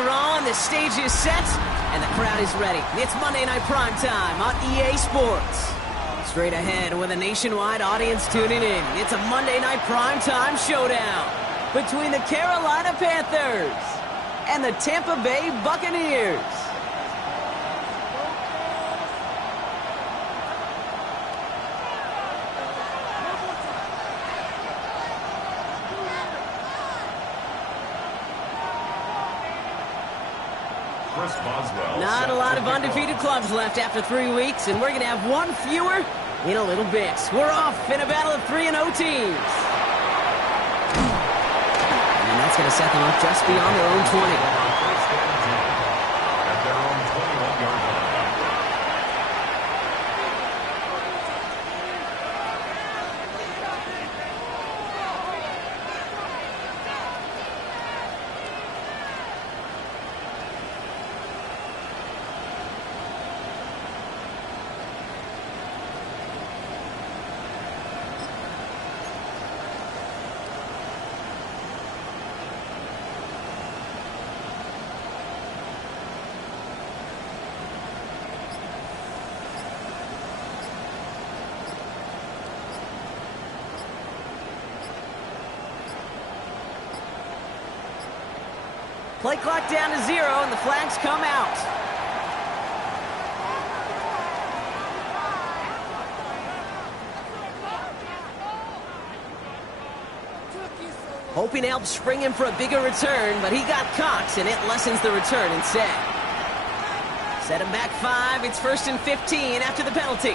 are on, the stage is set, and the crowd is ready. It's Monday Night Primetime on EA Sports. Straight ahead with a nationwide audience tuning in, it's a Monday Night Primetime showdown between the Carolina Panthers and the Tampa Bay Buccaneers. Not a lot of undefeated clubs left after 3 weeks, and we're going to have one fewer in a little bit. We're off in a battle of 3-0 teams. And that's going to set them up just beyond their own 20. Play clock down to 0, and the flags come out. Hoping to help spring him for a bigger return, but he got caught, and it lessens the return instead. Set him back 5. It's 1st and 15 after the penalty.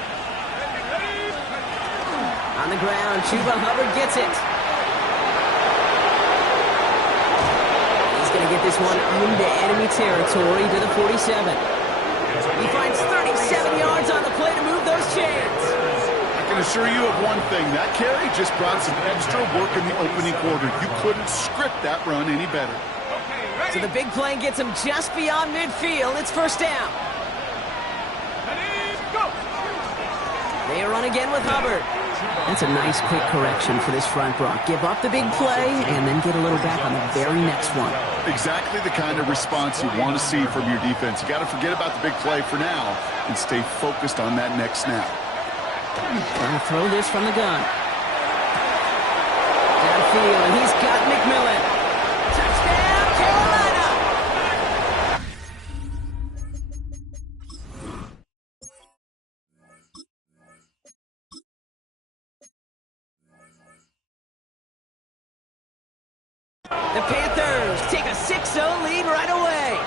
On the ground, Chuba Hubbard gets it. Going to get this one into enemy territory to the 47. He finds 37 yards on the play to move those chains. I can assure you of one thing. That carry just brought some extra work in the opening quarter. You couldn't script that run any better. So the big play gets him just beyond midfield. It's 1st down. They run again with Hubbard. That's a nice quick correction for this front, Brock. Give up the big play and then get a little back on the very next one. Exactly the kind of response you want to see from your defense. You got to forget about the big play for now and stay focused on that next snap. Trying to throw this from the gun. Downfield, and he's got McMillan. Touchdown, Carolina! The Panthers take a 6-0 lead right away.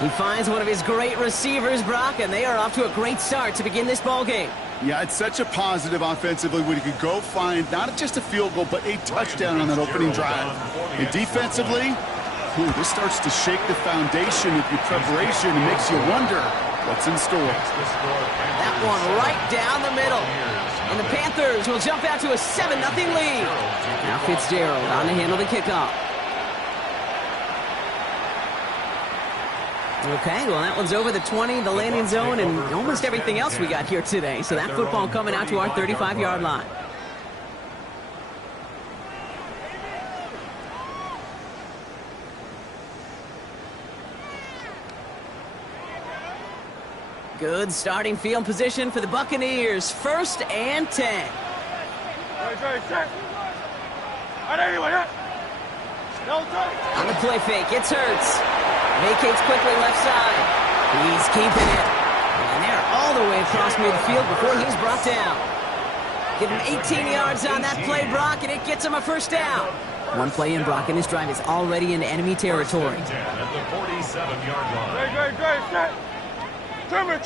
He finds one of his great receivers, Brock, and they are off to a great start to begin this ballgame. Yeah, it's such a positive offensively when you can go find not just a field goal, but a touchdown on that opening drive. And defensively, this starts to shake the foundation of your preparation and makes you wonder what's in store. That one right down the middle. And the Panthers will jump out to a 7-0 lead. Now Fitzgerald on to handle the kickoff. Okay, well, that one's over the 20, the landing zone, and almost everything else we got here today. So that football coming out to our 35-yard line. Good starting field position for the Buccaneers. 1st and 10. On the play fake, it's Hurts. Vacates quickly left side. He's keeping it. And they're all the way across midfield before he's brought down. Give him 18 yards on that play, Brock, and it gets him a 1st down. One play in, Brock, and this drive is already into enemy territory. At the 47-yard line. Trimmer.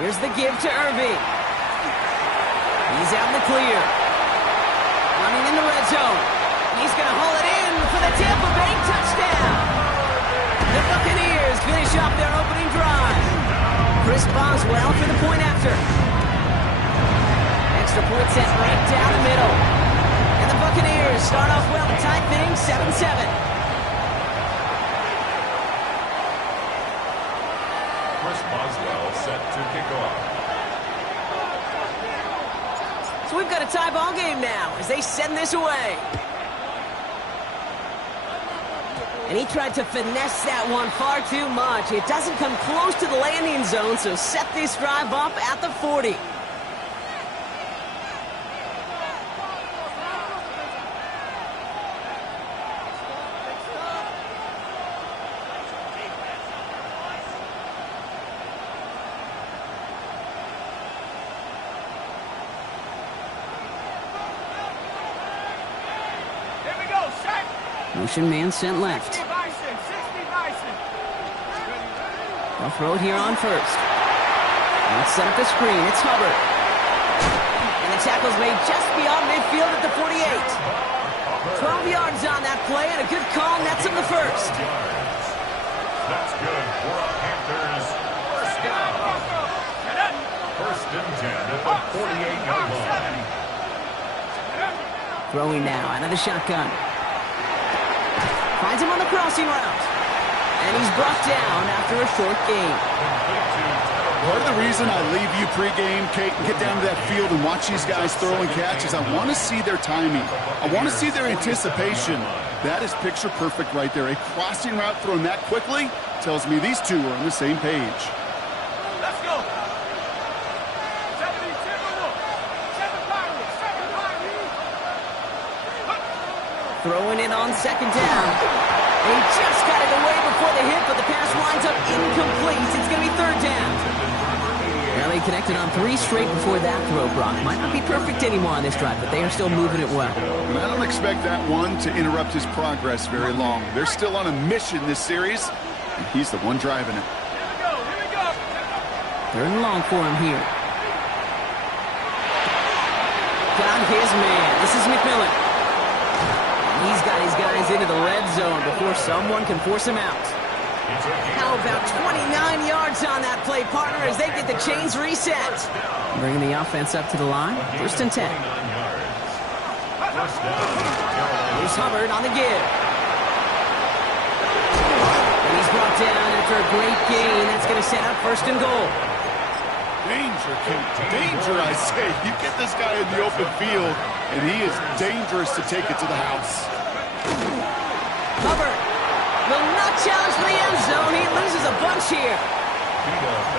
Here's the give to Irving. He's out in the clear. Running in the red zone. He's going to haul it in for the Tampa Bay touchdown. The Buccaneers finish off their opening drive. Chris Boswell for the point after. Extra point set right down the middle. And the Buccaneers start off well to tie things 7-7. Chris Boswell set to kick off. So we've got a tie ball game now as they send this away. And he tried to finesse that one far too much. It doesn't come close to the landing zone, so set this drive up at the 40. Motion man sent left. They'll throw it here on first. Let's set up the screen. It's Hubbard. And the tackle's made just beyond midfield at the 48. 12 yards on that play, and a good call nets him the first. That's good for a Panthers first down. First and 10 at the 48-yard line. Throwing now out of the shotgun. Finds him on the crossing route. And he's brought down after a short gain. Part of the reason I leave you pregame, Kate, and get down to that field and watch these guys throw and catch is I want to see their timing. I want to see their anticipation. That is picture perfect right there. A crossing route thrown that quickly tells me these two are on the same page. Let's go. Throwing it on second down. He just got it away before the hit, but the pass winds up incomplete. It's going to be third down. Well, they connected on 3 straight before that throw, Brock. Might not be perfect anymore on this drive, but they are still moving it well. And I don't expect that one to interrupt his progress very long. They're still on a mission this series, and he's the one driving it. Here we go. Third and long for him here. Got his man. This is McMillan. He's got his guys into the red zone before someone can force him out. How about 29 yards on that play, partner, as they get the chains reset. Bringing the offense up to the line. First and 10. Here's Hubbard on the give. And he's brought down after a great gain. That's going to set up first and goal. Danger, Kate. Danger, I say. You get this guy in the open field, and he is dangerous to take it to the house. Hubbard will not challenge for the end zone. He loses a bunch here.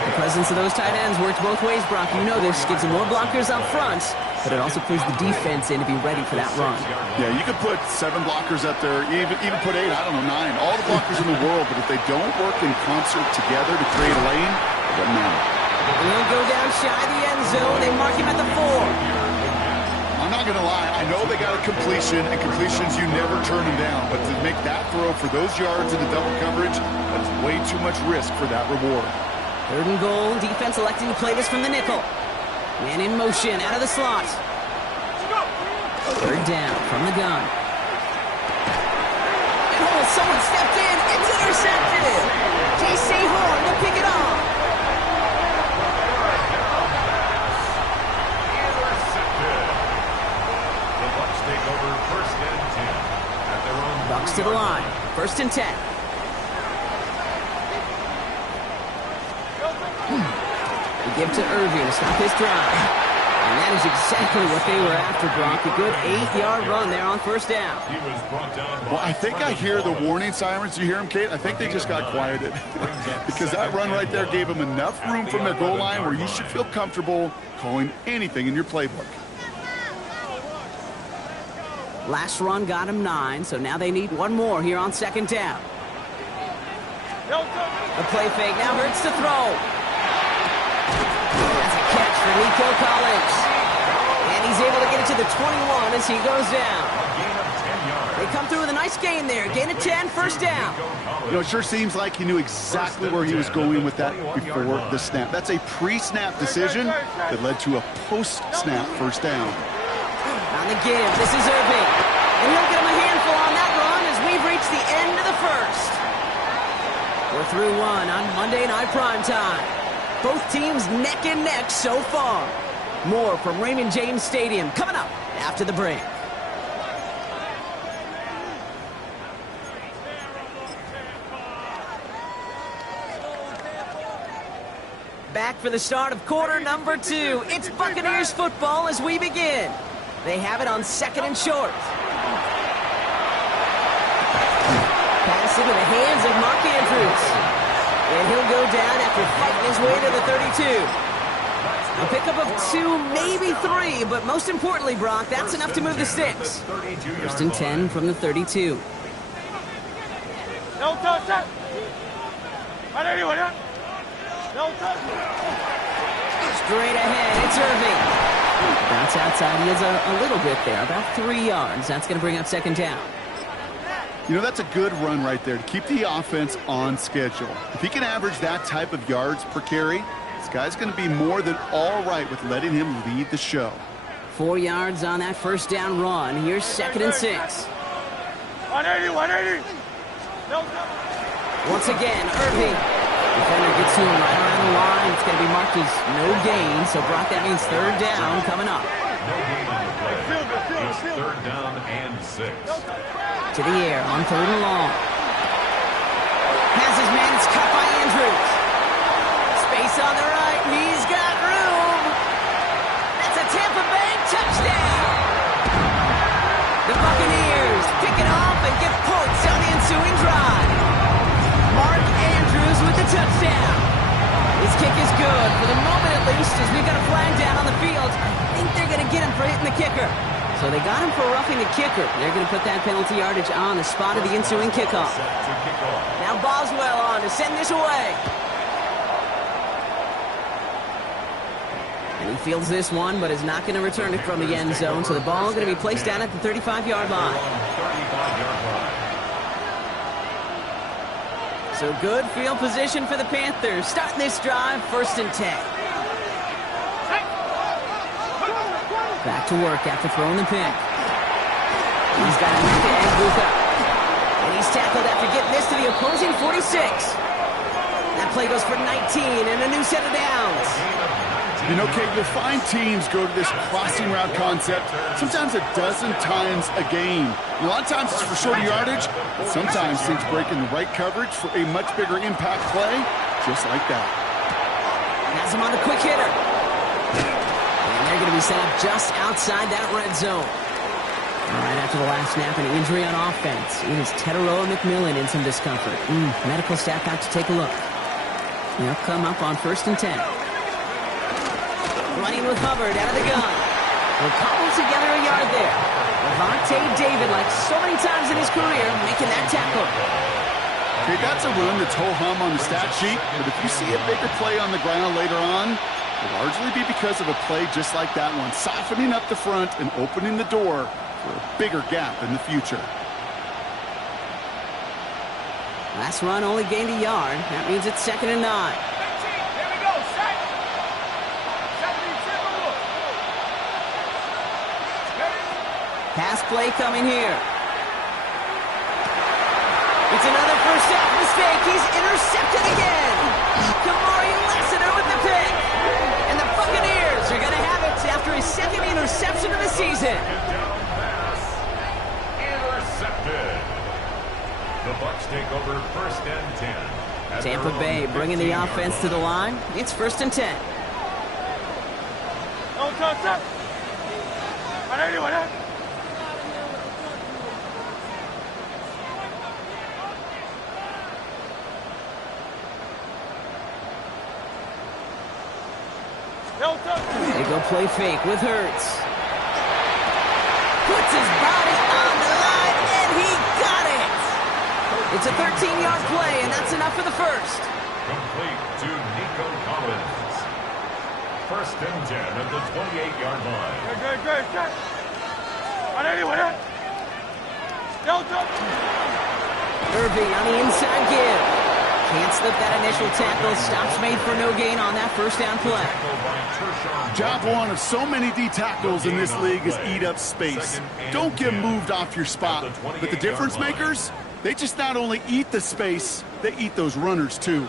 The presence of those tight ends works both ways, Brock. You know this. Gives them more blockers up front, but it also puts the defense in to be ready for that run. Yeah, you could put 7 blockers up there, even put 8, I don't know, 9. All the blockers in the world, but if they don't work in concert together to create a lane, it doesn't matter. He'll go down shy of the end zone. They mark him at the 4. I'm not going to lie. I know they got a completion, and completions, you never turn them down. But to make that throw for those yards in the double coverage, that's way too much risk for that reward. Third and goal. Defense electing to play this from the nickel. Man in motion out of the slot. Third down from the gun. And someone stepped in. It's intercepted. J.C. Horn will pick it off. Bucks to the line. First and 10. They give to Irving to stop his drive. And that is exactly what they were after, Brock. A good 8-yard run there on first down. Well, I think I hear the warning sirens. You hear them, Kate? I think they just got quieted. Because that run right there gave them enough room from their goal line where you should feel comfortable calling anything in your playbook. Last run got him 9, so now they need one more here on second down. The play fake now hurts to throw. That's a catch for Nico Collins. And he's able to get it to the 21 as he goes down. They come through with a nice gain there. Gain of 10, first down. You know, it sure seems like he knew exactly where he was going with that before the snap. That's a pre-snap decision that led to a post-snap first down. On the give, this is Irving. And he'll get him a handful on that run as we've reached the end of the first. We're through one on Monday Night Primetime. Both teams neck and neck so far. More from Raymond James Stadium coming up after the break. back for the start of quarter number 2. It's Buccaneers football as we begin. They have it on 2nd and short. Pass into the hands of Mark Andrews. And he'll go down after fighting his way to the 32. A pickup of 2, maybe 3, but most importantly, Brock, that's enough to move the sticks. 1st and 10 from the 32. Straight ahead, it's Irving. Bounce outside, he is a little bit there, about 3 yards. That's going to bring up 2nd down. You know, that's a good run right there to keep the offense on schedule. If he can average that type of yards per carry, this guy's going to be more than all right with letting him lead the show. 4 yards on that 1st down run. Here's 2nd and 6. 180. Once again, Irving. Defender gets to him right around the line. It's going to be marked as no gain. So, Brock, that means 3rd down coming up. No gain on the play. It's 3rd down and 6. To the air on 3rd and long. Has his man. It's cut by Andrews. Space on the right. He's got room. That's a Tampa Bay touchdown. The Buccaneers pick it off and get points on the ensuing drive. Mark Andrews with the touchdown. His kick is good, for the moment at least, as we've got a flag down on the field. I think they're going to get him for hitting the kicker. So they got him for roughing the kicker. They're going to put that penalty yardage on the spot of the ensuing kickoff. Now Boswell on to send this away. And he fields this one, but is not going to return it from the end zone. So the ball is going to be placed down at the 35-yard line. So good field position for the Panthers. Starting this drive, 1st and 10. Back to work after throwing the pick. He's got a neck to Buka. And he's tackled after getting this to the opposing 46. That play goes for 19 and a new set of downs. You know, Kate, you'll find teams go to this crossing route concept sometimes a dozen times a game. And a lot of times it's for shorter yardage, but sometimes things break in the right coverage for a much bigger impact play, just like that. Has him on the quick hitter. And they're going to be set up just outside that red zone. All right, after the last snap, an injury on offense. It is Teteroa McMillan in some discomfort. Medical staff out to take a look. They'll come up on 1st and 10. Running with Hubbard out of the gun. We'll cobble together a yard there. Levante David, like so many times in his career, making that tackle. Okay, that's a run that's ho-hum on the stat sheet, but if you see a bigger play on the ground later on, it'll largely be because of a play just like that one, softening up the front and opening the door for a bigger gap in the future. Last run only gained a yard. That means it's 2nd and 9. Pass play coming here. It's another 1st down mistake. He's intercepted again. Kamari Lassiter with the pick. And the Buccaneers are going to have it after his 2nd interception of the season. Intercepted. The Bucs take over 1st and 10. Tampa Bay bringing the offense to the line. It's 1st and 10. They go play fake with Hurts. Puts his body on the line, and he got it! It's a 13-yard play, and that's enough for the 1st. Complete to Nico Collins. 1st and 10 at the 28-yard line. Good. Irving on the inside give. Can't slip that initial tackle. Stops made for no gain on that 1st down play. Job one of so many D tackles in this league is eat up space. Don't get moved off your spot. But the difference makers, they just not only eat the space, they eat those runners too.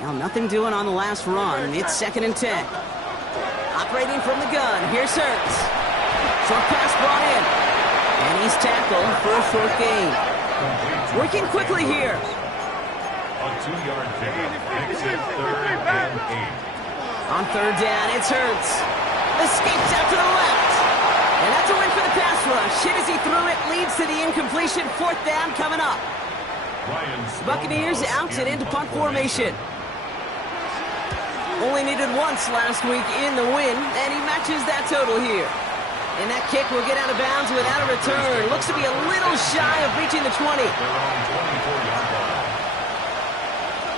Well, nothing doing on the last run. It's 2nd and 10. Operating from the gun. Here's Hurts. Short pass brought in. And he's tackled for a short gain. Working quickly here. A 2-yard gain. Makes it 3rd and 8. On third down, it's Hurts. Escapes out to the left. And that's a win for the pass rush. Hit as he threw it, leads to the incompletion. Fourth down coming up. Buccaneers out and into punt formation. Only needed once last week in the win, and he matches that total here. And that kick will get out of bounds without a return. Looks to be a little shy of reaching the 20.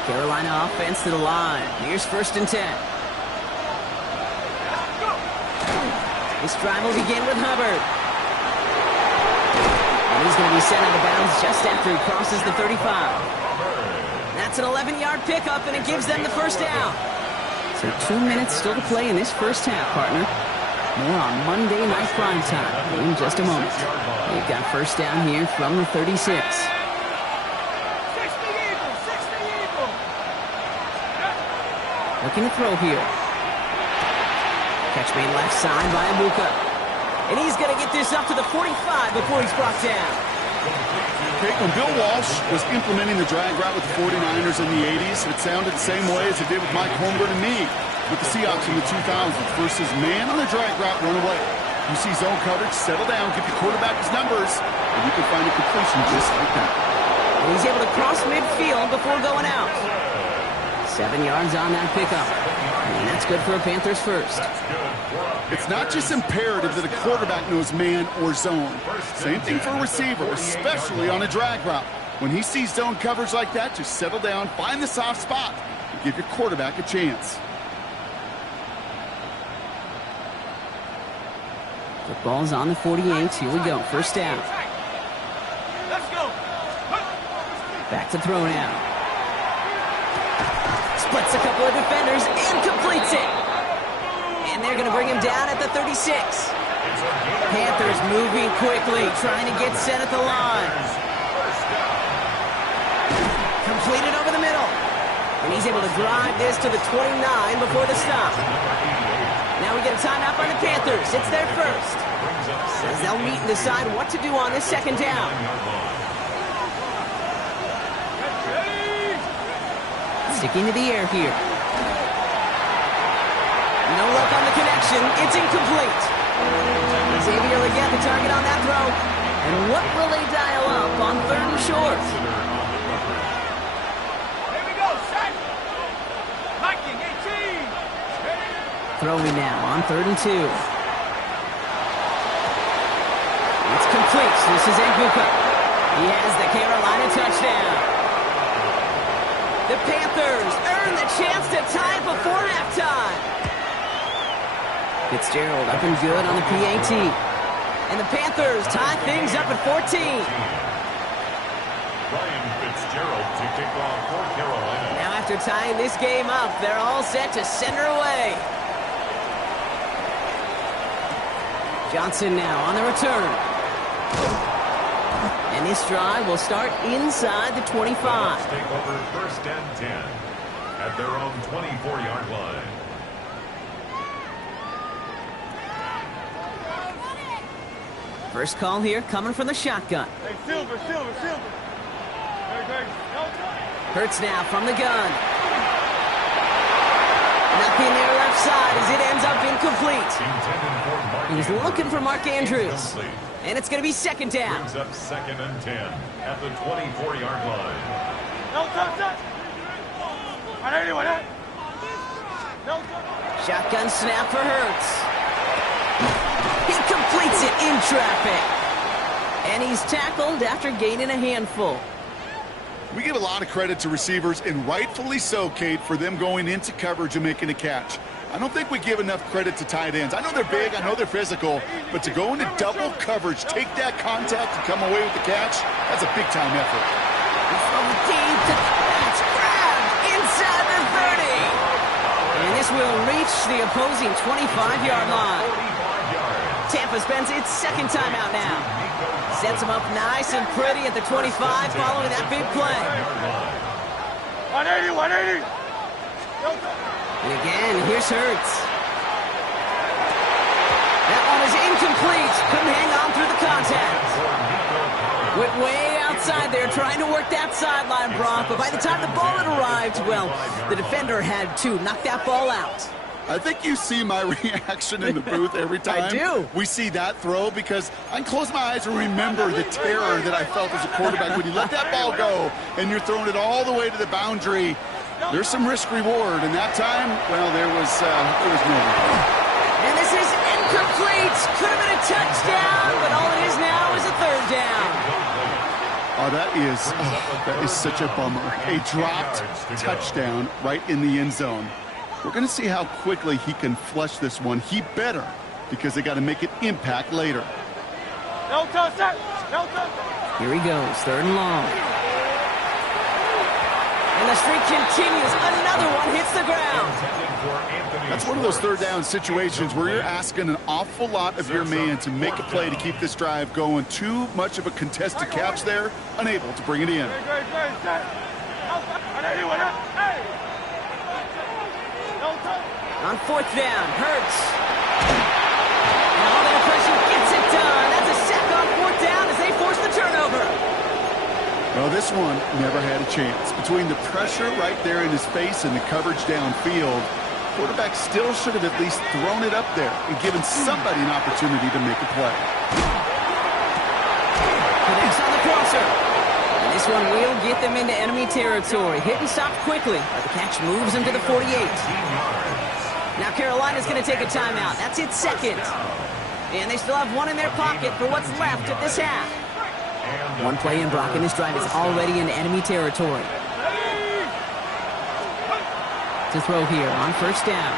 Carolina offense to the line. Here's 1st and 10. This drive will begin with Hubbard. And he's going to be sent out of bounds just after he crosses the 35. That's an 11-yard pickup, and it gives them the first down. So 2 minutes still to play in this first half, partner. More on Monday Night Prime Time in just a moment. They've got first down here from the 36. 60 Eagles. Looking to throw here. Catch made left side by Abuka. And he's going to get this up to the 45 before he's brought down. Okay, when Bill Walsh was implementing the drag route with the 49ers in the 80s, it sounded the same way as it did with Mike Holmgren and me with the Seahawks in the 2000s versus man on the drag route, run away. You see zone coverage, settle down, give the quarterback his numbers, and you can find a completion just like that. And he's able to cross midfield before going out. 7 yards on that pickup. And that's good for a Panthers first. It's not just imperative that a quarterback knows man or zone. Same thing for a receiver, especially on a drag route. When he sees zone coverage like that, just settle down, find the soft spot, and give your quarterback a chance. The ball's on the 48. Here we go. First down. Let's go. Back to throw now. Splits a couple of defenders and completes it. And they're going to bring him down at the 36. Panthers moving quickly, trying to get set at the line. Completed over the middle. And he's able to drive this to the 29 before the stop. Now we get a timeout by the Panthers. It's their first. As they'll meet and decide what to do on this second down. Sticking to the air here. No luck on the connection. It's incomplete. Xavier Legette the target on that throw. And what will they dial up on 3rd and short? Here we go, set. Liking 18. Throwing now on 3rd and 2. It's complete. This is Abuka. He has the Carolina touchdown. The Panthers earn the chance to tie before halftime. Fitzgerald up and good on the PAT. And the Panthers tie things up at 14. Ryan Fitzgerald to kick off for Carolina. Now after tying this game up, they're all set to send her away. Johnson now on the return. And this drive will start inside the 25. Take over 1st and 10 at their own 24-yard line. First call here coming from the shotgun. Hey, Silver. Hurts now from the gun. Nothing there left side as it ends up incomplete. He's looking for Mark Andrews. And it's going to be second down. Brings up 2nd and 10 at the 24-yard line. No touch. 180. No touch. Shotgun snap for Hurts. He completes it in traffic. And he's tackled after gaining a handful. We give a lot of credit to receivers, and rightfully so, Kate, for them going into coverage and making a catch. I don't think we give enough credit to tight ends. I know they're big, I know they're physical, but to go into double coverage, take that contact and come away with the catch, that's a big-time effort. From deep to that's grabbed inside the 30. And this will reach the opposing 25-yard line. Tampa spends its second timeout now. Sets him up nice and pretty at the 25 following that big play. 180. And again, here's Hurts. That one is incomplete. Couldn't hang on through the contact. Went way outside there trying to work that sideline, Brock. But by the time the ball had arrived, well, the defender had to knock that ball out. I think you see my reaction in the booth every time I do. we see that throw, because I can close my eyes and remember the terror that I felt as a quarterback when you let that ball go and you're throwing it all the way to the boundary. There's some risk reward, and that time, well, there was no. And this is incomplete. Could have been a touchdown, but all it is now is a third down. Oh, that is such a bummer. A dropped touchdown right in the end zone. We're going to see how quickly he can flush this one. He better, because they got to make it impact later. No touchdown. No touchdown. Here he goes, third and long. And the streak continues. Another one hits the ground. That's one of those third down situations where you're asking an awful lot of your man to make a play to keep this drive going. Too much of a contested catch there, unable to bring it in. On fourth down, Hurts. And all that pressure gets it done. That's a sack on fourth down as they force the turnover. Well, this one never had a chance. Between the pressure right there in his face and the coverage downfield, quarterback still should have at least thrown it up there and given somebody an opportunity to make a play. Connects on the crosser. And this one will get them into enemy territory. Hit and stop quickly, but the catch moves them to the 48. Now Carolina's going to take a timeout. That's its second. And they still have one in their pocket for what's left of this half. One play in, Brock, and this drive is already in enemy territory. To throw here on first down.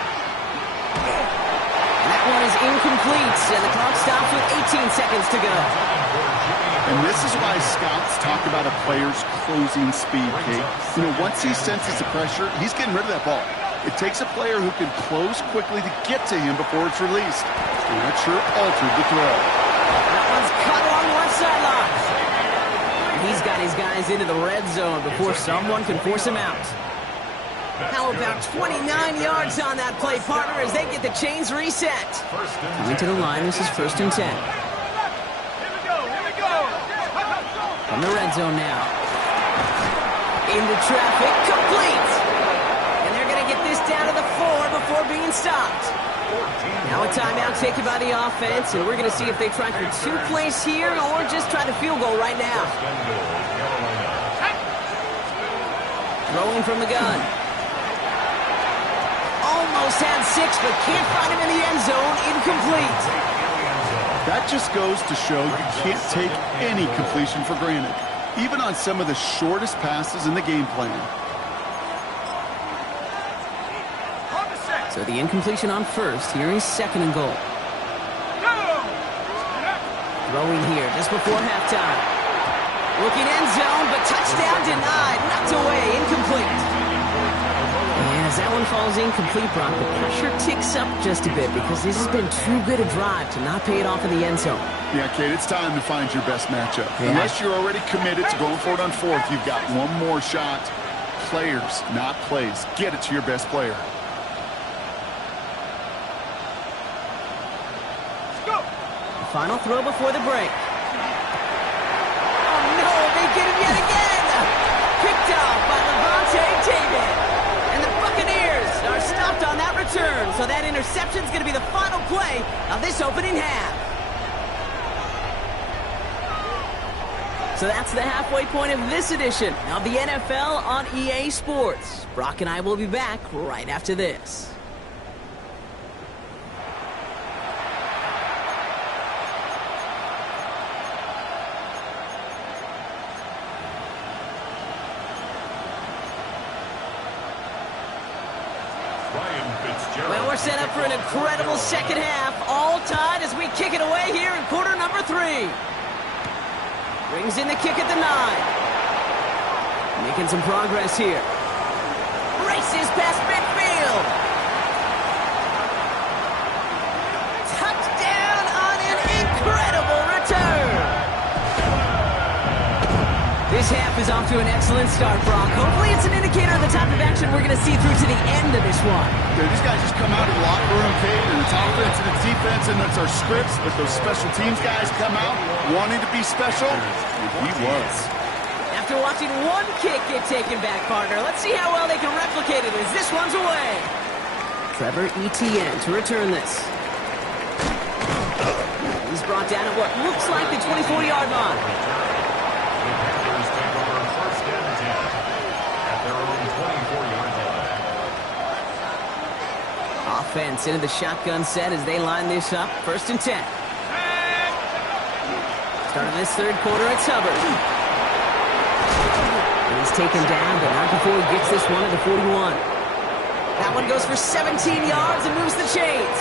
And that one is incomplete, and the clock stops with 18 seconds to go. And this is why scouts talk about a player's closing speed, Kate. You know, once he senses the pressure, he's getting rid of that ball. It takes a player who can close quickly to get to him before it's released. And that sure altered the throw. That one's cut along the left sideline. He's got his guys into the red zone before someone can force him out. How about 29 yards on that play, partner, as they get the chains reset. Coming to the line, this is first and 10. Here we go. From the red zone now. Into traffic, complete. And they're going to get this down to the 4 before being stopped. Now a timeout taken by the offense, and we're going to see if they try for 2 plays here or just try to field goal right now. Throwing from the gun. Almost had 6, but can't find him in the end zone. Incomplete. That just goes to show you can't take any completion for granted, even on some of the shortest passes in the game plan. So the incompletion on first. Here is second and goal. Throwing here just before halftime. Looking end zone, but touchdown denied. Knocked away, incomplete. And as that one falls incomplete, Brock, the pressure ticks up just a bit because this has been too good a drive to not pay it off in the end zone. Yeah, Kate, it's time to find your best matchup. Yeah. Unless you're already committed to going for it on fourth, you've got one more shot. Players, not plays. Get it to your best player. Final throw before the break. Oh, no, they get him yet again. Picked off by Levante David. And the Buccaneers are stopped on that return. So that interception is going to be the final play of this opening half. So that's the halfway point of this edition of the NFL on EA Sports. Brock and I will be back right after this. Well, we're set up for an incredible second half. All tied as we kick it away here in quarter number 3. Brings in the kick at the 9. Making some progress here. Races past midfield. Touchdown on an incredible return. This half is off to an excellent start, Brock. Hopefully it's an indicator of the type of action we're going to see through to the end of this one. Yeah, these guys just come out of the locker room, Kate, and it's offense and it's defense, and it's our scripts, but those special teams guys come out wanting to be special, and he was. After watching one kick get taken back, partner, let's see how well they can replicate it as this one's away. Trevor Etienne to return this. He's brought down at what looks like the 24-yard line. The Panthers take over first and 10 at their own 24-yard line. Offense into the shotgun set as they line this up. First and 10. Starting this third quarter, it's Hubbard. And he's taken down, but not before he gets this one at the 41. That one goes for 17 yards and moves the chains.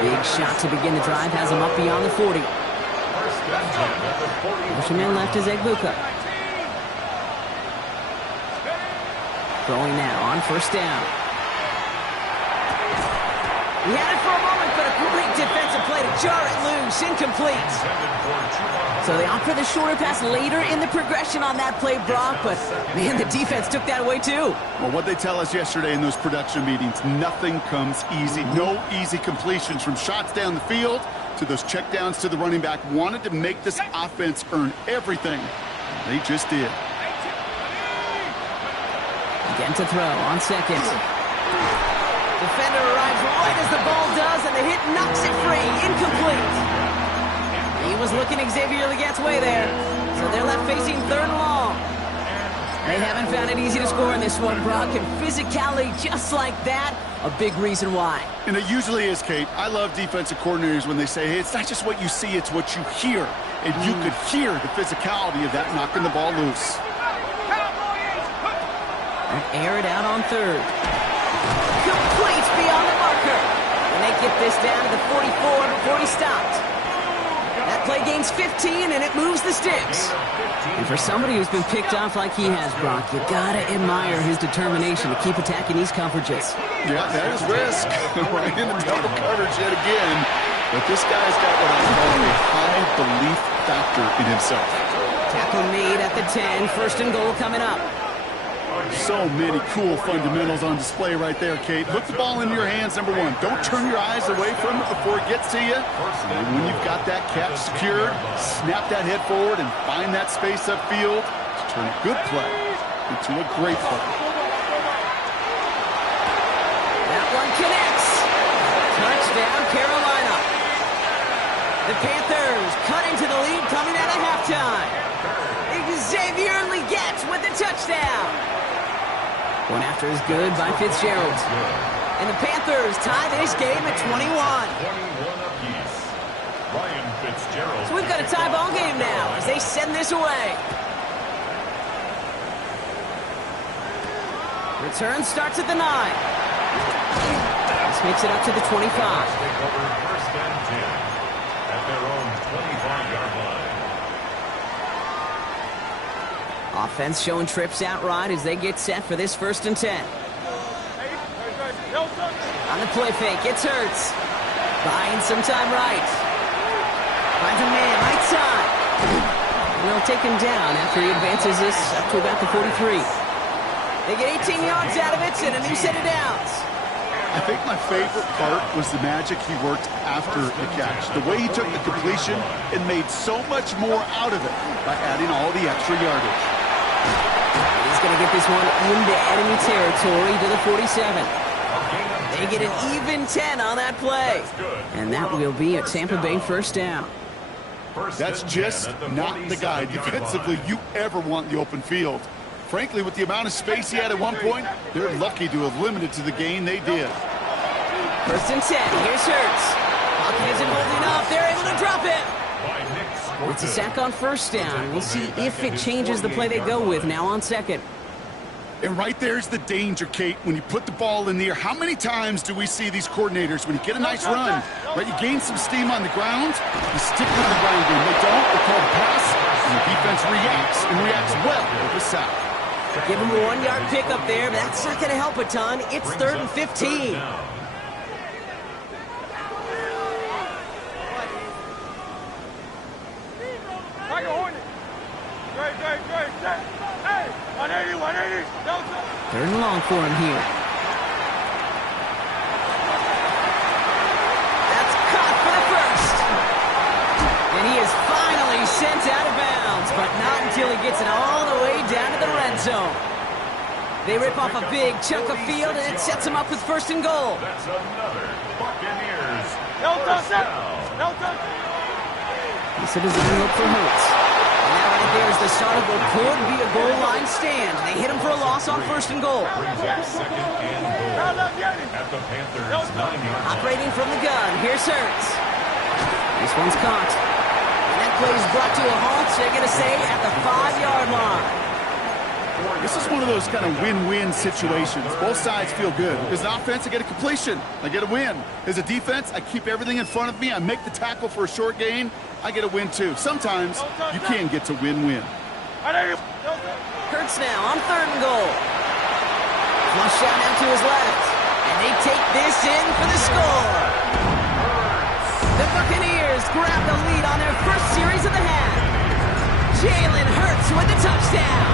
Big shot to begin the drive, has him up beyond the 40. Motion man left is Egbuka. Throwing now on first down. He had it for a moment, but a great defensive play to jar it loose. Incomplete. So they opt for the shorter pass later in the progression on that play, Brock, but man, the defense took that away too. Well, what they tell us yesterday in those production meetings, nothing comes easy. No easy completions from shots down the field to those checkdowns to the running back. Wanted to make this offense earn everything. They just did. Again to throw on second. Defender arrives right as the ball does, and the hit knocks it free. Incomplete. He was looking Xavier Legette's way there. So they're left facing third and long. They haven't found it easy to score in this one, Brock, and physicality just like that, a big reason why. And it usually is, Kate. I love defensive coordinators when they say, hey, it's not just what you see, it's what you hear. And you could hear the physicality of that knocking the ball loose. Air it out on third. Complete beyond the marker. And they get this down to the 44 before he stopped. That play gains 15, and it moves the sticks. And for somebody who's been picked off like he has, Brock, you gotta admire his determination to keep attacking these coverages. Yeah, that is risk. Right in the double coverage yet again. But this guy's got what I call a high belief factor in himself. Tackle made at the 10. First and goal coming up. So many cool fundamentals on display right there, Kate. Look the ball into your hands, number one. Don't turn your eyes away from it before it gets to you. And when you've got that catch secured, snap that head forward and find that space upfield to turn a good play into a great play. That one connects. Touchdown, Carolina. The Panthers cut into the lead coming out of halftime. Xavier Legette with the touchdown. One after is good by Fitzgerald. And the Panthers tie this game at 21. 21 apiece. Ryan Fitzgerald. So we've got a tie ball game now as they send this away. Return starts at the 9. This makes it up to the 25. Take over first and 10 at their own 25-yard line. Offense showing trips outright as they get set for this first and 10. On the play fake, it's Hurts. Buying some time right. Finds a man right side. And they'll take him down after he advances this up to about the 43. They get 18 yards out of it and a new set of downs. I think my favorite part was the magic he worked after the catch. The way he took the completion and made so much more out of it by adding all the extra yardage. He's going to get this one into enemy territory to the 47. They get an even 10 on that play. And that will be a Tampa Bay first down. That's just not the guy defensively you ever want in the open field. Frankly, with the amount of space he had at one point, they're lucky to have limited to the gain they did. First and 10. Here's Hurts. Pocket isn't holding up. They're able to drop it. It's a sack on first down. We'll see if it changes the play they go with now on second. And right there's the danger, Kate, when you put the ball in the air. How many times do we see these coordinators, when you get a nice run, right, you gain some steam on the ground, you stick with the ground game. They don't, they call the pass, and the defense reacts, and reacts well with the sack. Give him a 1-yard pickup there, but that's not going to help a ton. It's third and 15. Third and long for him here. That's caught for the first. And he is finally sent out of bounds, but not until he gets it all the way down to the red zone. They rip off a big chunk of field, and it sets them up with first and goal. That's another Buccaneers. No First touchdown. down. No touchdown. He said his look for Hurts. And that right there is the start of what could be a goal line stand. They hit him for a loss on first and goal. Brings up second and goal at the Panthers' 9-yard line. Operating from the gun, here's Hurts. This one's caught. And that play is brought to a halt, so they're going to say at the 5-yard line. This is one of those kind of win-win situations. Both sides feel good. As an offense, I get a completion. I get a win. As a defense, I keep everything in front of me. I make the tackle for a short gain. I get a win, too. Sometimes you can get to win-win. Hurts now on third and goal. Flush shot out to his left. And they take this in for the score. The Buccaneers grab the lead on their first series of the half. Jalen Hurts with the touchdown.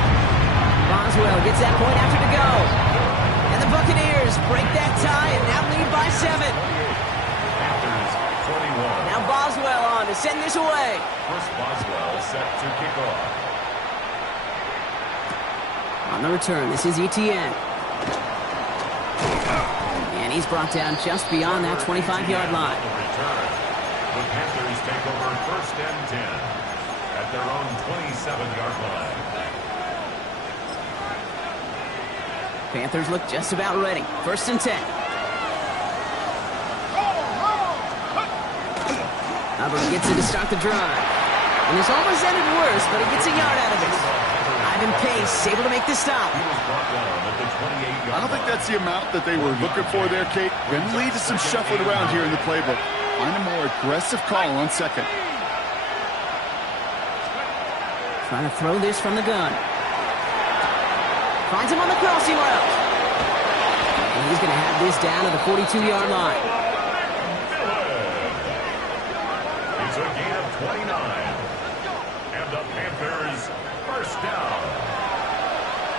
Boswell gets that point after to go. And the Buccaneers break that tie and now lead by 7. Panthers 21. Now Boswell on to send this away. First Boswell set to kick off. On the return, this is Etienne. And he's brought down just beyond that 25-yard line. Return. The Panthers take over first and 10 at their own 27-yard line. Panthers look just about ready. First and 10. Hubbard gets it to start the drive. And this almost ended worse, but he gets a yard out of it. Ivan Pace able to make the stop. He was brought down at the 28-yard I don't think that's the amount that they were looking for there, Kate. Going to lead to some shuffling around here in the playbook. Find a more aggressive call on second. Trying to throw this from the gun. Finds him on the crossing route. And he's going to have this down to the 42-yard line. It's a gain of 29. And the Panthers first down.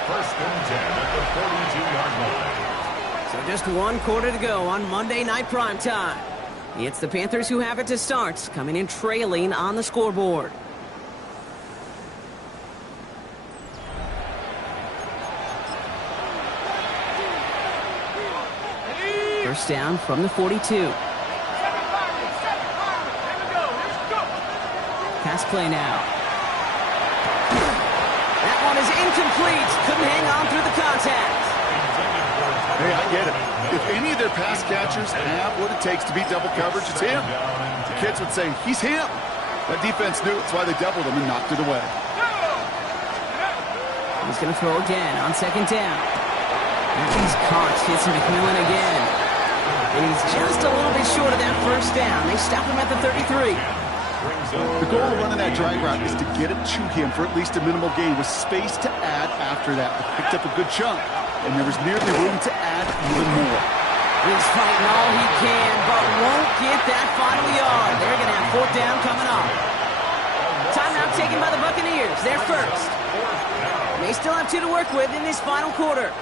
First and 10 at the 42-yard line. So just one quarter to go on Monday Night Primetime. It's the Panthers who have it to start, coming in trailing on the scoreboard. First down from the 42. Pass play now. That one is incomplete. Couldn't hang on through the contact. Hey, I get it. If any of their pass catchers have what it takes to beat double coverage, it's him. The kids would say, he's him. That defense knew it's why they doubled him and knocked it away. He's going to throw again on second down. And he's caught. Hits McMillan again. And he's just a little bit short of that first down. They stop him at the 33. The goal of running that drag route is to get it to him for at least a minimal gain with space to add after that. They picked up a good chunk, and there was nearly room to add even more. He's fighting all he can, but won't get that final yard. They're going to have fourth down coming up. Timeout taken by the Buccaneers. They're first. And they still have 2 to work with in this final quarter.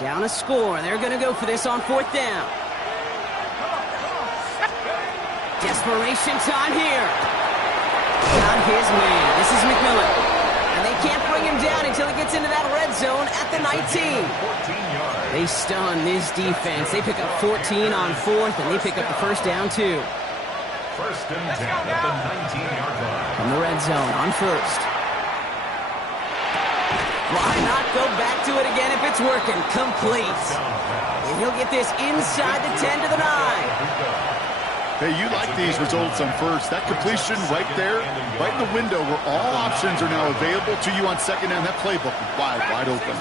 Down a score. They're going to go for this on fourth down. Desperation time here. Not his man. This is McMillan. And they can't bring him down until he gets into that red zone at the 19. They stun this defense. They pick up 14 on fourth, and they pick up the first down, too. First and 10 at the 19-yard line. From the red zone on first. Why not go back to it again if it's working? Complete. And he'll get this inside the 10 to the 9. Hey, you like these results on first. That completion right there, right in the window where all options are now available to you on second down. That playbook wide open.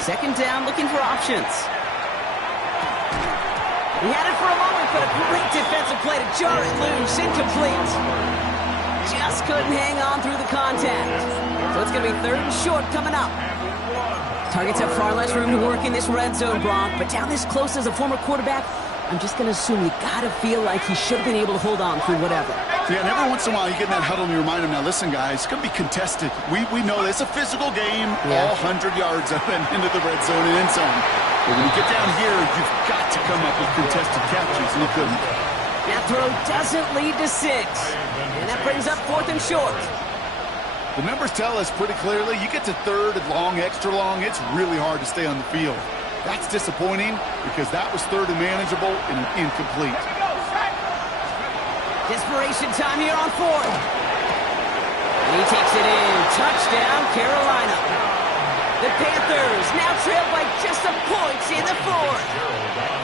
Second down, looking for options. He had it for a moment, but a great defensive play to jar it loose. Incomplete. Just couldn't hang on through the contact. So it's going to be third and short coming up. Targets have far less room to work in this red zone, Brock, but down this close as a former quarterback, I'm just going to assume you got to feel like he should have been able to hold on through whatever. Yeah, and every once in a while you get in that huddle and you remind them, now listen, guys, it's going to be contested. We know it's a physical game, all 100 yards up and into the red zone and end zone. But when you get down here, you've got to come up with contested catches, and he couldn't. That throw doesn't lead to 6. And that brings up 4th and short. The numbers tell us pretty clearly, you get to 3rd and long, extra long, it's really hard to stay on the field. That's disappointing because that was 3rd and manageable and an incomplete. Desperation time here on 4th. And he takes it in. Touchdown, Carolina. The Panthers now trail by just a point in the 4th.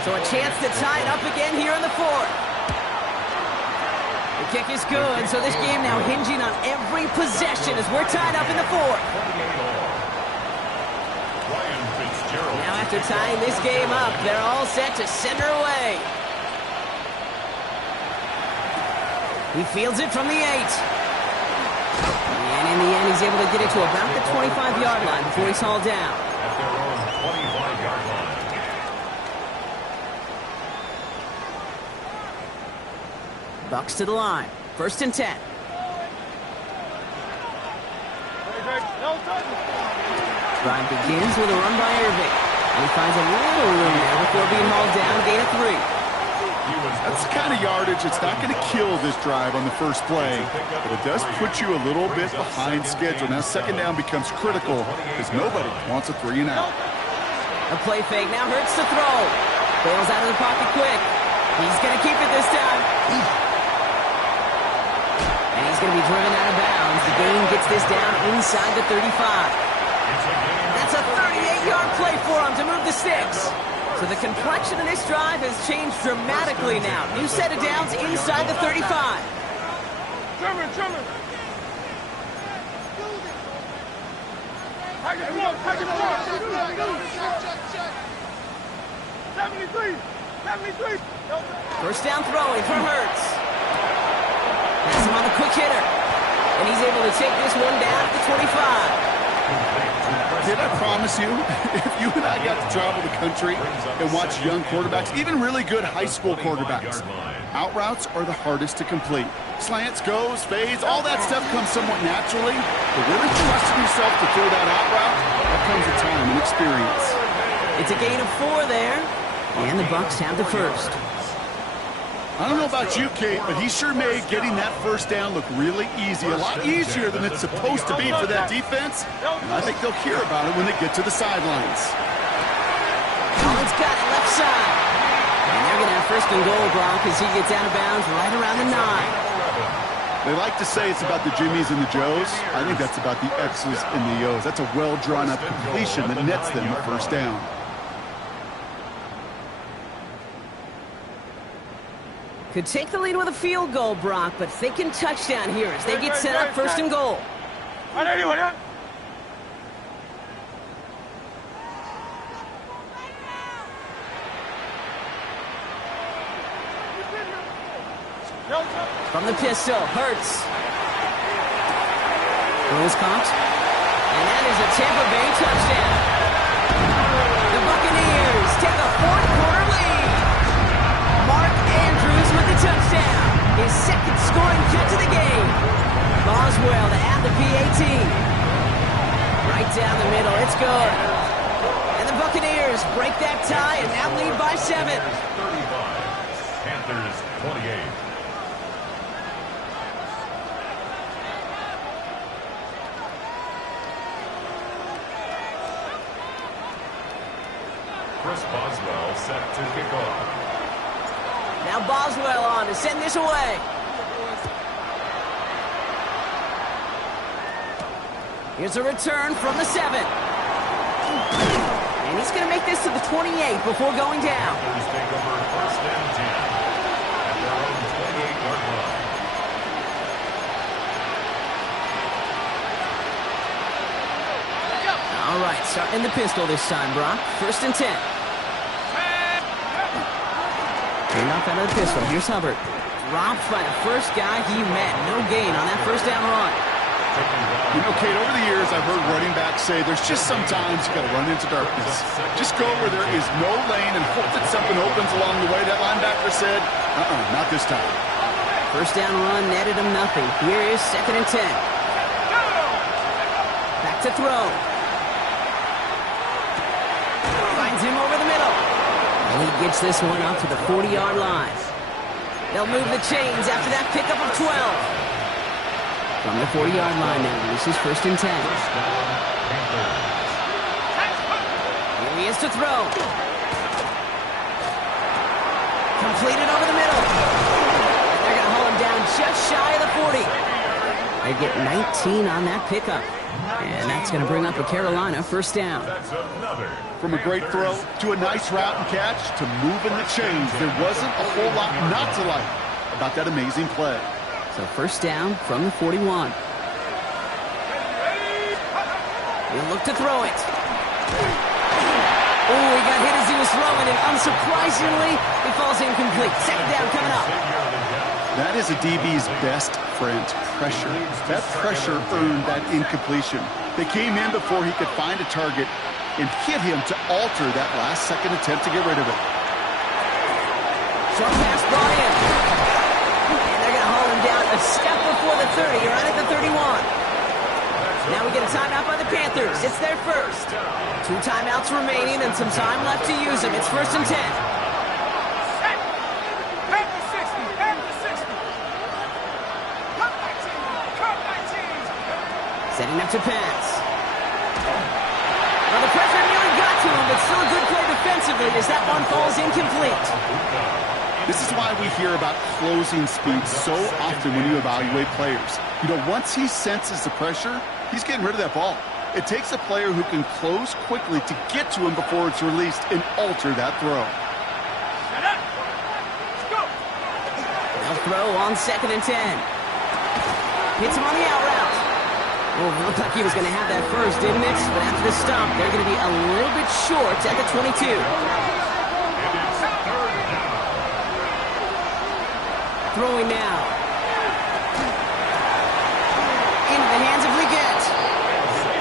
So a chance to tie it up again here in the 4th. The kick is good, so this game now hinging on every possession as we're tied up in the 4th. Now after tying this game up, they're all set to send her away. He fields it from the 8. And in the end, he's able to get it to about the 25-yard line before he's hauled down. At their own 25-yard line. Bucks to the line. 1st and 10. Drive begins with a run by Irving. And he finds a little room there before being hauled down. Gain of 3. That's the kind of yardage, it's not going to kill this drive on the first play, but it does put you a little bit behind schedule. Now 2nd down becomes critical because nobody wants a 3 and out. A play fake now hurts the throw. Bails out of the pocket quick. He's going to keep it this time. And he's going to be driven out of bounds. The gain gets this down inside the 35. That's a 38-yard play for him to move the sticks. So the complexion of this drive has changed dramatically now. New set of downs inside the 35. Trimmer. Package block. 73. 73. 1st down throwing from Hurts. Has him on the quick hitter. And he's able to take this one down at the 25. Did I promise you, if you and I got to travel the country and watch young quarterbacks, even really good high school quarterbacks, out routes are the hardest to complete. Slants, goes, fades, all that stuff comes somewhat naturally, but really trusting yourself to throw that out route, that comes with time and experience. It's a gain of 4 there, and the Bucks have the 1st. I don't know about you, Kate, but he sure made getting that 1st down look really easy, a lot easier than it's supposed to be for that defense. And I think they'll hear about it when they get to the sidelines. Collins got it left side. And they're going to have 1st and goal, Brock, as he gets out of bounds right around the 9. They like to say it's about the Jimmies and the Joes. I think that's about the X's and the O's. That's a well-drawn-up completion that nets them a 1st down. Could take the lead with a field goal, Brock, but thinking touchdown here as they get set up 1st and goal. From the pistol, Hurts. Throws caught. And that is a Tampa Bay touchdown. The Buccaneers take a 4th-quarter lead. Mark Andrews with the touchdown. His 2nd scoring catch of the game. Boswell to add the PAT. Right down the middle. It's good. And the Buccaneers break that tie and now lead by 7. 35. Panthers 28. Chris Boswell set to kick off. Now Boswell on to send this away. Here's a return from the 7. And he's going to make this to the 28 before going down. Panthers take over 1st and 10 at their own 28-yard line. All right, starting the pistol this time, Brock. 1st and 10. Clean off out of the pistol. Here's Hubbard. Dropped by the first guy he met. No gain on that 1st down run. You know, Kate, over the years, I've heard running backs say there's just sometimes you got to run into darkness. Just go where there is no lane and hope that something opens along the way. That linebacker said, not this time. First down run netted him nothing. Here is 2nd and 10. Back to throw. Finds him over the middle. And he gets this one up to the 40-yard line. They'll move the chains after that pickup of 12. From the 40-yard line now, this is 1st and 10. Here he is to throw. Completed over the middle. And they're going to hold him down just shy of the 40. They get 19 on that pickup. And that's going to bring up a Carolina 1st down. From a great throw to a nice route and catch to moving the chains, there wasn't a whole lot not to like about that amazing play. So 1st down from the 41. He'll look to throw it. Oh, he got hit as he was throwing, and unsurprisingly, he falls incomplete. 2nd down coming up. That is a DB's best friend, pressure. That pressure earned that incompletion. They came in before he could find a target and hit him to alter that last-second attempt to get rid of it. Short pass brought in. And they're going to hold him down a step before the 30. You're right at the 31. Now we get a timeout by the Panthers. It's their first. 2 timeouts remaining and some time left to use them. It's 1st and 10. Setting up to pass. Well, the pressure nearly got to him, but still a good play defensively as that one falls incomplete. This is why we hear about closing speed so often when you evaluate players. You know, once he senses the pressure, he's getting rid of that ball. It takes a player who can close quickly to get to him before it's released and alter that throw. They'll throw on 2nd and 10. Hits him on the out route. Well, it looked like he was going to have that first, didn't it? But after the stop, they're going to be a little bit short at the 22. Throwing now. Into the hands of Leggett.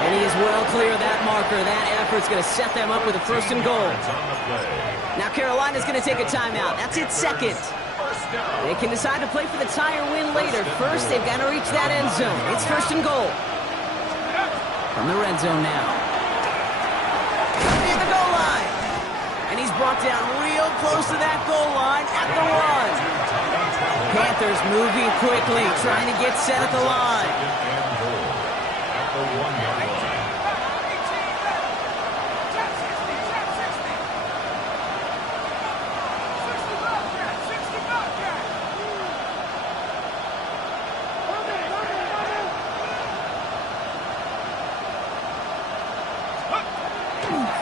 And he is well clear of that marker. That effort's going to set them up with a 1st and goal. Now Carolina's going to take a timeout. That's its 2nd. They can decide to play for the tie or win later. First, they've got to reach that end zone. It's 1st and goal. From the red zone now. Near the goal line. And he's brought down real close to that goal line at the 1. Panthers moving quickly, trying to get set at the line.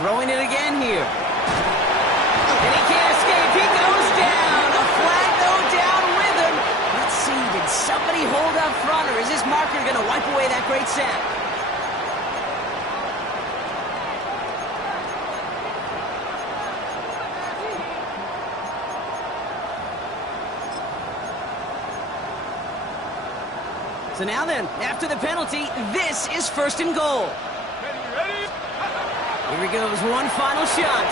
Throwing it again here. And he can't escape. He goes down. A flag, though, down with him. Let's see, did somebody hold up front, or is this marker going to wipe away that great sack? So now then, after the penalty, this is 1st and goal. Here he goes, one final shot.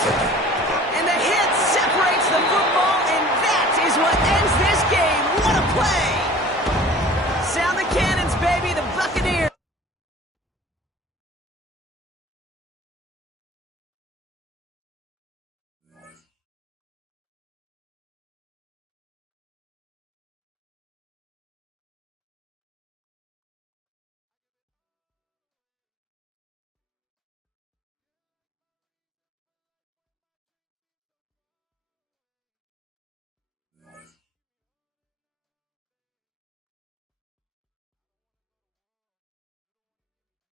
And the hit separates the football, and that is what ends this game. What a play!